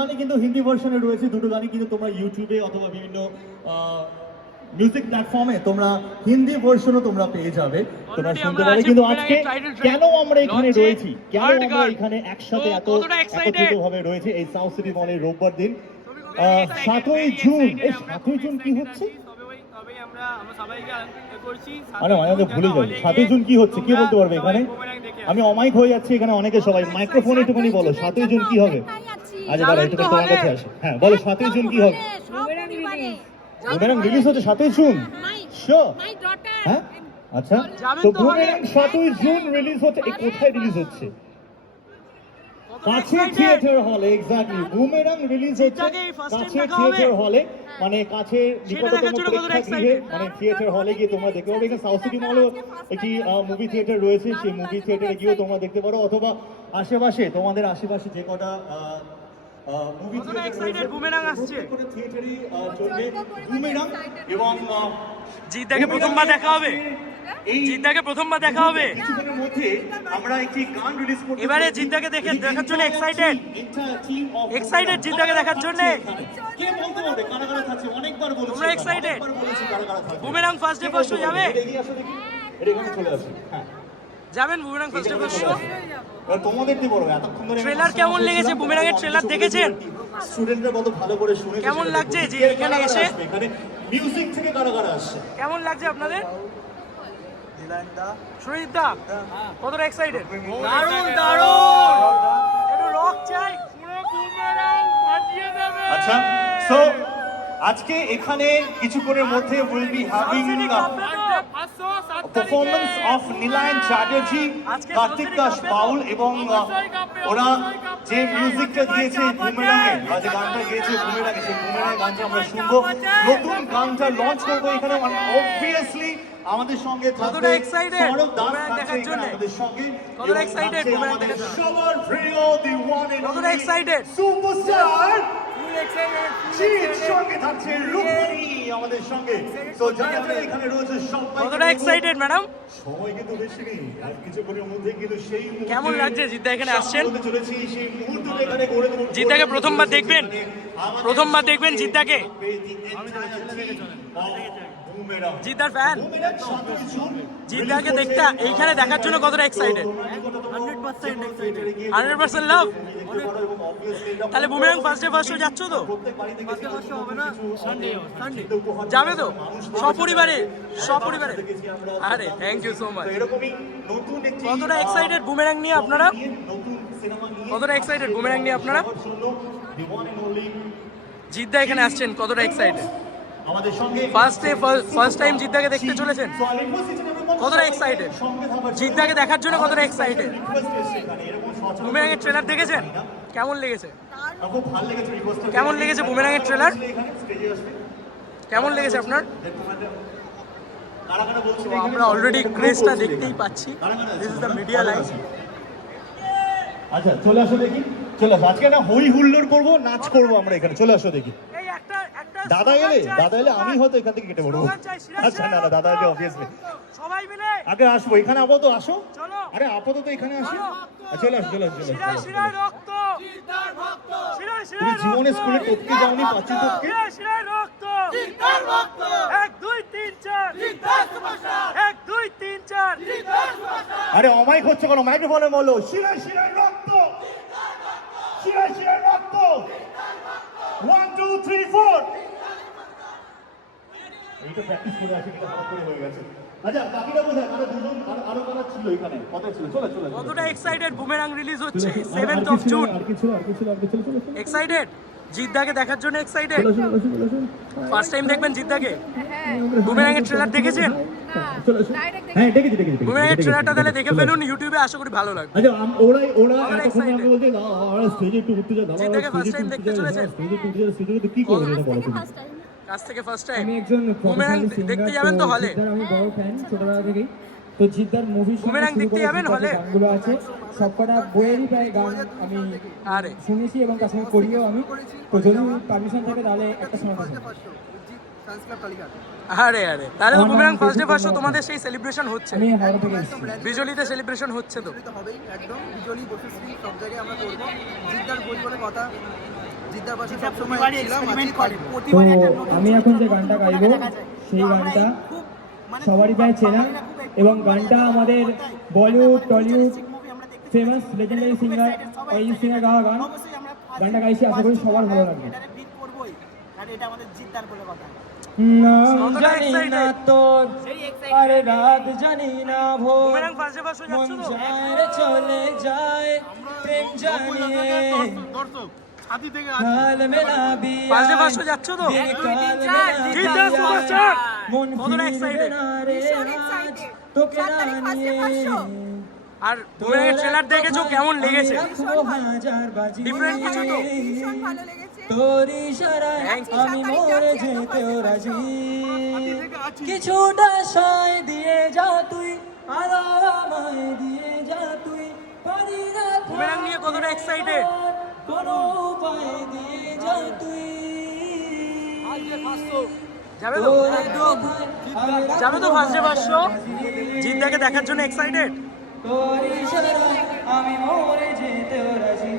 গানই কিন্তু হিন্দি ভার্সনে রয়েছে, দুটো গানই কিন্তু তোমরা ইউটিউবে অথবা বিভিন্ন মিউজিক প্ল্যাটফর্মে তোমরা হিন্দি ভার্সনও তোমরা পেয়ে যাবে, তোমরা শুনতে পাবে। কিন্তু আজকে কেন আমরা এখানে রয়েছি, কেন আমরা এখানে একসাথে এত একত্রিত ভাবে রয়েছে এই সাউথ সিটি মলে রোববার দিন 7ই জুন? এই 7ই জুন কি হচ্ছে? আরে আমাকে ভুলে যাই, 7ই জুন কি হচ্ছে কে বলতে পারবে এখানে? আমি অমাইক হয়ে যাচ্ছি এখানে, অনেকে সবাই মাইক্রোফোন একটুখানি বলো 7ই জুন কি হবে? আচ্ছা দাঁড়া একটু তোমার কাছে আসে। হ্যাঁ বলো 7ই জুন কি হবে? বুমেরাং রিলিজ হচ্ছে 7ই জুন? শিওর? হ্যাঁ আচ্ছা, তো বুমেরাং 7ই জুন রিলিজ হচ্ছে। এই কোথায় রিলিজ হচ্ছে? কাছে থিয়েটার হলে। এক্স্যাক্টলি, বুমেরাং রিলিজ হচ্ছে কাছে থিয়েটার হলে, মানে কাছে নিকটতম প্রেক্ষাগৃহে, মানে থিয়েটার হলে গিয়ে তোমরা দেখতে পাবে। এখানে সাউথ সিটি মলেও একটি মুভি থিয়েটার রয়েছে, সেই মুভি থিয়েটারে গিয়েও তোমরা দেখতে পারো, অথবা আশেপাশে তোমাদের আশেপাশে যে কটা মুভি থিয়েটার বুমেরাং আসছে থিয়েটারই চলবে বুমেরাং। এবং জিদ্দাকে প্রথমবার দেখা হবে, জিদ্দাকে প্রথমবার দেখা হবে। কিছুদিনের মধ্যে আমরা একটি গান রিলিজ করব। এবারে জিদ্দাকে দেখার জন্য এক্সাইটেড জিদ্দাকে দেখার জন্য। কে বলতে পারবে কারা কারা থাকছে? অনেকবার বলেছি, তোমরা এক্সাইটেড? কারা কারা থাকবে? Boomerang first day first show যাবে? এগিয়ে আসো দেখি, এটা এখানে চলে আসি। হ্যাঁ যাবেন boomerang first day first show? তোমাদের কি বলবো, এতক্ষণ ধরে ট্রেলার কেমন লেগেছে? বুমেরাং এর ট্রেলার দেখেছেন? স্টুডেন্টরা কত ভালো করে শুনেছে, কেমন লাগছে যে এখানে এসে? এখানে মিউজিক থেকে কারা কারা আসছে? কেমন লাগছে আপনাদের? সুজিত দা কতটা এক্সাইটেড? দারুণ দারুণ, একটু রক চাই, পুরো বুমেরাং ফাটিয়ে দেবে। আচ্ছা, সো আজকে এখানে কিছুক্ষণের মধ্যে will be having performance of Nilayan Chatterjee, Kartik Das Baul, এবং ওরা যে মিউজিকটা দিয়েছে বুমেরাঙে, বা যে গানটা গিয়েছে বুমেরাঙে, সেই বুমেরাঙের গানটা আমরা শুনবো। নতুন গানটা লঞ্চ করবো এখানে, অবভিয়াসলি আমাদের সঙ্গে থাকবে সৌরভ দাস দেখার জন্য। আমাদের সঙ্গে কতটা এক্সাইটেড বুমেরাং দেখার জন্য? সবার প্রিয় দি ওয়ান এন্ড কতটা এক্সাইটেড? সুপারস্টার জিৎ সঙ্গে থাকছে, রুক্মিণী আমাদের সঙ্গে। তো যারা এখানে রয়েছে সবাই কতটা এক্সাইটেড ম্যাডাম? সময় কিন্তু বেশি নেই, আর কিছুক্ষণের মধ্যে কিন্তু সেই কেমন লাগছে জিদ্দা এখানে আসছেন? চলেছি সেই মুহূর্তটা এখানে গড়ে দেব। জিদ্দাকে প্রথমবার দেখবেন, প্রথমবার দেখবেন জিদ্দাকে। জিদ্দার ফ্যান, জিদ্দাকে দেখতে এইখানে দেখার জন্য কতটা এক্সাইটেড? 100% লাভ। তাহলে boomerang first day first show যাচ্ছ তো? যাবে তো সপরিবারে? সপরিবারে? আরে থ্যাংক ইউ সো মাচ। কতটা এক্সাইটেড বুমেরাং নিয়ে আপনারা? কতটা এক্সাইটেড বুমেরাং নিয়ে আপনারা? জিদ্দা এখানে আসছেন, কতটা এক্সাইটেড? ফার্স্ট টাইম জিদ্দাকে দেখতে চলেছেন, কতটা এক্সাইটেড? জিদ্দাকে দেখার জন্য কতটা এক্সাইটেড? বুমেরাং এর ট্রেলার দেখেছেন? কেমন লেগেছে? কেমন লেগেছে বুমেরাং এর ট্রেলার? কেমন লেগেছে আপনার? আমরা অলরেডি ক্রেজটা দেখতেই পাচ্ছি। This is the media live. আচ্ছা চলে আসো দেখি, চলে আসো। আজকে না হই হুল্লোড় করবো, নাচ করবো আমরা এখানে, চলে আসো দেখি। দাদা এলে আমি হয়তো এখান থেকে কেটে পড়বো। আচ্ছা না না, দাদা এলে অবভিয়াসলি সবাই মিলে আগে আসবো এখানে। আপাতত আসো, আরে আপাতত এখানে আসো, চলে আসো চলে আসো। তুমি জীবনে স্কুলে টপকে যাওনি, পাঁচি টপকে? 1 2 3 4 1 2 3 4। আরে অমাইক হচ্ছে কোনো, মাইক্রোফোনে বলো শিরায় শিরায় রক্ত, শিরায় শিরায় রক্ত। 1 2 3 4। এইটা প্র্যাকটিস করে আসি, কিনা হঠাৎ করে হয়ে গেছে। আচ্ছা বাকিটা বোঝায়, আরো দুজন আরো কারা ছিল এখানে, কথা ছিল। চলে চলে। কতটা এক্সাইটেড? বুমেরাং রিলিজ হচ্ছে 7th অফ জুন। আর কি ছিল চলে। এক্সাইটেড জিদ্দাকে দেখার জন্য? এক্সাইটেড? ফার্স্ট টাইম দেখবেন জিদ্দাকে? বুমেরাং এর ট্রেলার দেখেছেন? হ্যাঁ দেখেছি। বুমেরাং এর ট্রেলারটা তাহলে দেখে ফেলুন ইউটিউবে, আশা করি ভালো লাগবে। আচ্ছা ওরা এতক্ষণ আমাকে বলছে ওরা স্টেজে একটু উঠতে যায়, দাদা জিদ্দাকে ফার্স্ট টাইম দেখতে চলেছেন? স্টেজে কি করবে এটা বলো তুমি? কাছ থেকে ফার্স্ট টাইম আমি একজন বুমেরাং দেখতে যাবেন তো হলে? আমি বড় ফ্যান ছোটবেলা থেকেই। তো জিদ্দার মুভি বুমেরাং দেখতে যাবেন হলে? গানগুলো আছে সবকটা বইয়েরই প্রায় গান আমি আরে শুনেছি এবং তার সঙ্গে করিও আমি। তো যদি পারমিশন থাকে তাহলে একটা সময় আরে আরে, তাহলে তো boomerang first day first show তোমাদের সেই সেলিব্রেশন হচ্ছে? আমি হাওড়া থেকে এসেছি। বিজলিতে সেলিব্রেশন হচ্ছে তো? হবেই একদম, বিজলি বসে সব জায়গায় আমরা করবো। জিদ্দার বই বলে কথা, জিদ্দার পাশে সবসময় ছিলাম, আছি, থাকবো। তো আমি এখন যে গানটা গাইবো সেই গানটা সবারই প্রায় চেনা এবং গানটা আমাদের Bollywood Tollywood famous legendary singer Arijit Singh এর গাওয়া গান। গানটা গাইছি, আশা করি সবার ভালো লাগবে। নাম জানি না তোর আর রাত জানি না ভোর, বুমেরাং ফার্স্টে ফার্স্ট মন যাচ্ছ তো যায় রে চলে যায় প্রেম জানিয়ে হাল মেলাবি ফার্স্টে ফার্স্ট যাচ্ছ তো জিদ্দা সুপারস্টার মন কতটা ফিরবে excited? না রে আজ তোকে না নিয়ে আর বুমেরাং ট্রেলার দেখেছো কেমন লেগেছে রাখবো হাজার বাজি Different কিছু তো? ভীষণ ভালো লেগেছে। তোর ইশারায় Thank you. আমি মরে যেতেও রাজি, কিছুটা সয় দিয়ে যা তুই আরো আমায় দিয়ে যা তুই, পারি না বুমেরাং নিয়ে কতটা excited? কোনো উপায় দিয়ে যা তুই, যাবে তো তোর কথায় আমি যাবে তো রাখবো ফার্স্টে ফার্স্ট হাজার বাজি। জিদ্দাকে দেখার জন্য এক্সাইটেড তোর ইশারায় আমি মরে যেতেও রাজি।